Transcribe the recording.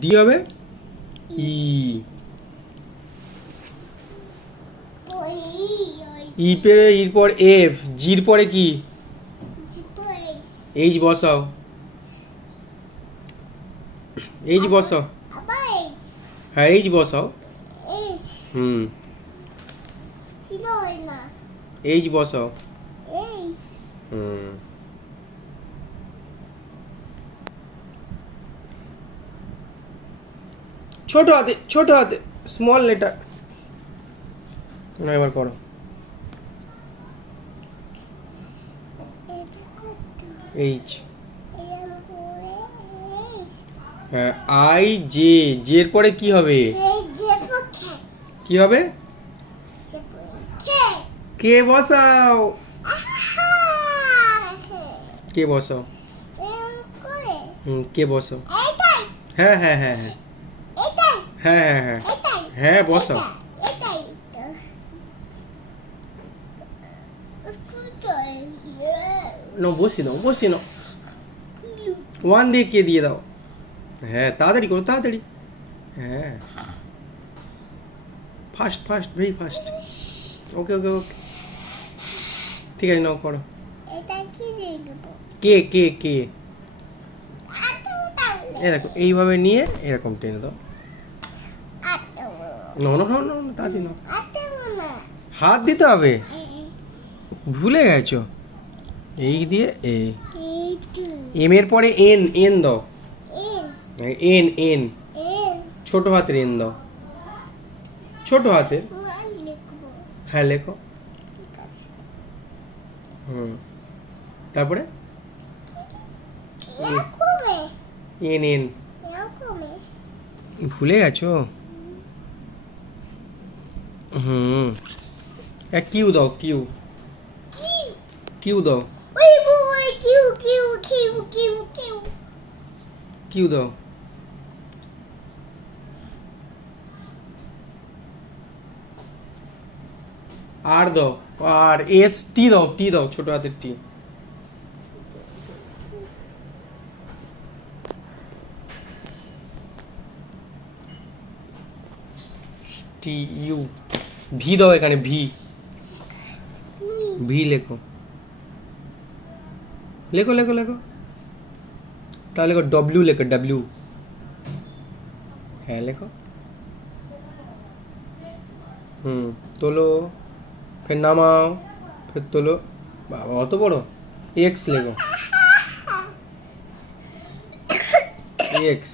D হবে ই, ই পেরে ইর পর এফ, জির পরে কি এইচ বসাও, এইচ বসাও, হ্যাঁ এইচ বসাও, হুম এইচ বসাও, হুম ছোট হাতে স্মল লেটার, না এবার করো। এইচ, হ্যাঁ আই জে, জের পরে কি হবে, কি হবে, কে বসাও, কে বসাও, কে বসাও, হ্যাঁ হ্যাঁ হ্যাঁ হ্যাঁ হ্যাঁ হ্যাঁ হ্যাঁ হ্যাঁ বসাও, না বসিয়ে দাও বসিয়ে নাও, ওয়ান দিয়ে কে দিয়ে দাও, হ্যাঁ তাড়াতাড়ি করো তাড়াতাড়ি, হ্যাঁ ফাস্ট ফাস্ট ভেরি ফাস্ট, ওকে ওকে ওকে ঠিক আছে নাও করো, কে কে কে, এ দেখো এইভাবে নিয়ে এরকম টেনে দাও, না না না না তাড়াতাড়ি নাও, হাত দিতে হবে, ভুলে গেছো, এই দিয়ে এ, এম এর পরে এন, এন দাও, এন এন, ছোট হাতের এন দাও, ছোট হাতের, হ্যাঁ লেখো, হুম তারপরে এন এন, ভুলে গেছো, হুম এক কিউ দাও, কিউ, কিউ দাও, কিউ দাও, আর দাও, আর এস টি দাও, টি দাও, ছোট হাতের টি, টি ইউ, ভি দাও এখানে, ভি, ভি লেখো, লেখো লেখো লেখো, তাহলে লেখো ডব্লিউ, লেখো ডব্লিউ, হ্যাঁ লেখো, হুম তোলো, ফের নামাও, ফের তোলো, বাবা অত বড়, এক্স লেখো, এক্স,